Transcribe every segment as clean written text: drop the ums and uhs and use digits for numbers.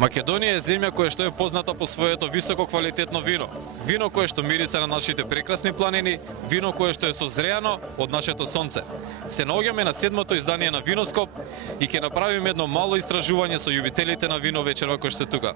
Македонија е земја која што е позната по своето високо квалитетно вино. Вино кое што мирисе на нашите прекрасни планини, вино кое што е созреано од нашето сонце. Се наоѓаме на 7-то издание на Виноскоп и ќе направиме едно мало истражување со љубителите на вино вечерва кои што се тука.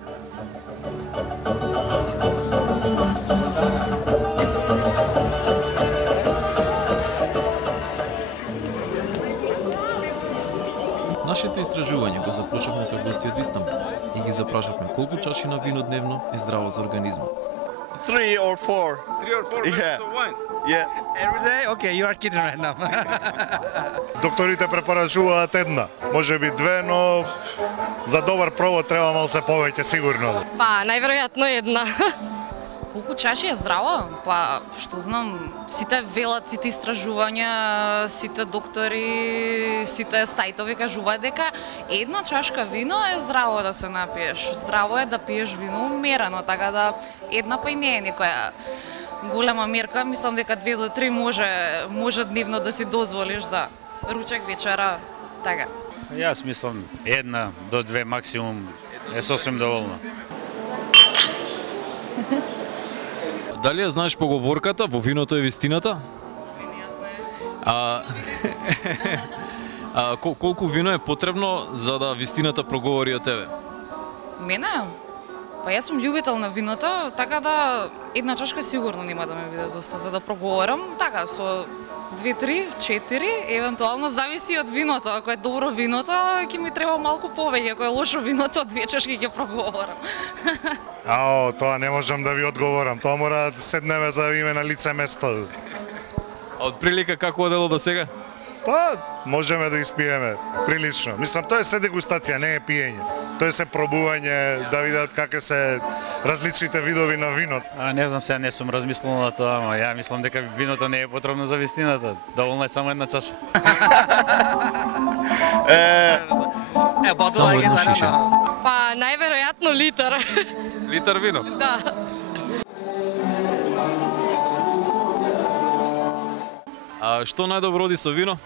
Нашите истражувања го започнавме со гости од Истанбул и ги запрашавме колку чаши на вино дневно е здраво за организмот. 3 or 4. 3 or 4 glasses of wine? Yeah. Every day? Okay, you are kidding right now. Докторите препорачуваат една, може би две, но за добар провод треба малце повеќе сигурно. Па, најверојатно една. Колку чаши е здраво? Па, што знам, сите велат, сите истражувања, сите доктори, сите сајтови кажуваат дека една чашка вино е здраво да се напиеш. Здраво е да пиеш вино умерено, така да една па и не е некоја голема мерка. Мислам дека 2 до 3 може дневно да си дозволиш, да. Ручек, вечера, така. Јас мислам 1 до 2 максимум е сосем доволно. Дали ја знаеш поговорката во виното е вистината? Не ја знае. Колку вино е потребно за да вистината проговори од тебе? Мене? Па јас сум љубител на виното, така да една чашка сигурно нема да ме биде доста за да проговорам. Така, со 2, 3, 4, евентуално зависи од виното. Ако е добро виното, ќе ми треба малку повеќе. Ако е лошо виното, 2 чашки ќе проговорам. Ао, тоа не можам да ви одговорам. Тоа мора да седнеме за да име на лице место. А од прилика како одело до сега? Па, можеме да испиеме прилично. Мислам, тоа е се дегустација, не е пиење. Тоа е се пробување, да видат како се различните видови на вино. Не знам, сега не сум размислил на тоа, ама ја мислам дека виното не е потребно за вистината. Доволно е само една чаша. Само една шиша. Па, најверојатно литар. Литар вино? Да. А што најдобро оди со вино?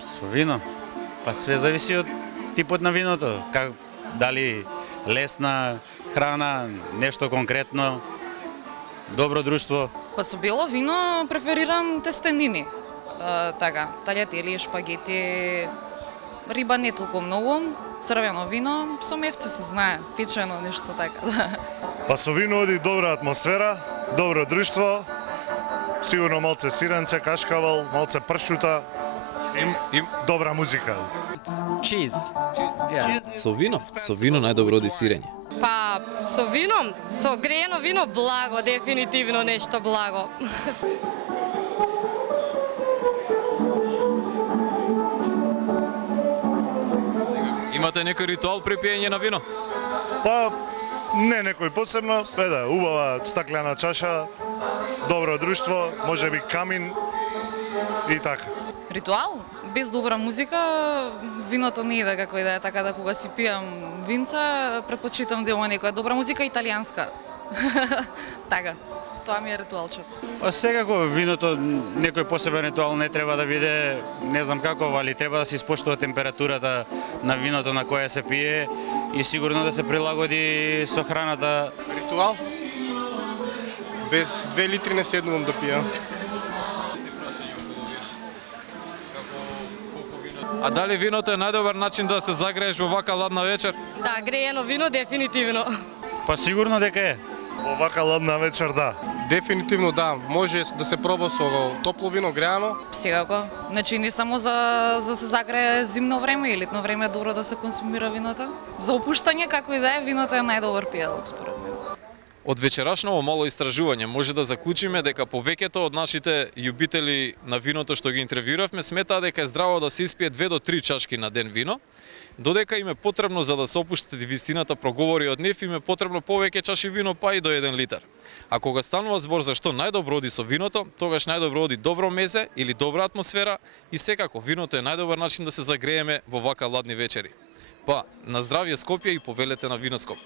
Со вино? Па све зависи од типот на виното. Дали лесна храна, нешто конкретно, добро друштво. Па со бело вино преферирам тестенини. Така, таљатели, шпагети, риба не толку многу, црвено вино, со мевце се знае, печено нешто така. Па со вино оди добра атмосфера, добро друштво, сигурно малце сиренце, кашкавал, малце пршута и добра музика. Cheese. Со вино најдобро оди сирење. Па, со вино, со греено вино благо, дефинитивно нешто благо. Имате некој ритуал при пиење на вино? Па, не некој посебно, убава стаклена чаша, добро друштво, може би камин и така. Ритуал? Без добра музика, виното не иде како иде, така да кога си пијам винца, предпочитам да има некоја добра музика италијанска. Така, тоа ми е ритуалчето. Па секако виното некој посебен ритуал не треба да биде, не знам како, али треба да се испоштува температурата на виното на кое се пие и сигурно да се прилагоди со храната. Ритуал? Без 2 литри не седнувам да пијам. А дали виното е најдобар начин да се загрееш во вака ладна вечер? Да, греено вино дефинитивно. Па сигурно дека е. Во вака ладна вечер, да. Дефинитивно да, може да се проба со топло вино, греано. Секако. Значи не само за да се загрее зимно време и летно време е добро да се консумира виното. За опуштање како и да е, виното е најдобар пијалок според мене. Од вечерашново мало истражување може да заклучиме дека повеќето од нашите љубители на виното што ги интервјуравме сметаат дека е здраво да се испие 2 до 3 чашки на ден вино, додека им е потребно за да се опушти вистината проговори од нив, им е потребно повеќе чаши вино, па и до 1 литар. А кога станува збор за што најдобро оди со виното, тогаш најдобро оди добро мезе или добра атмосфера и секако виното е најдобар начин да се загрееме во вака ладни вечери. Па, на здравје Скопје и повелете на Виноскоп.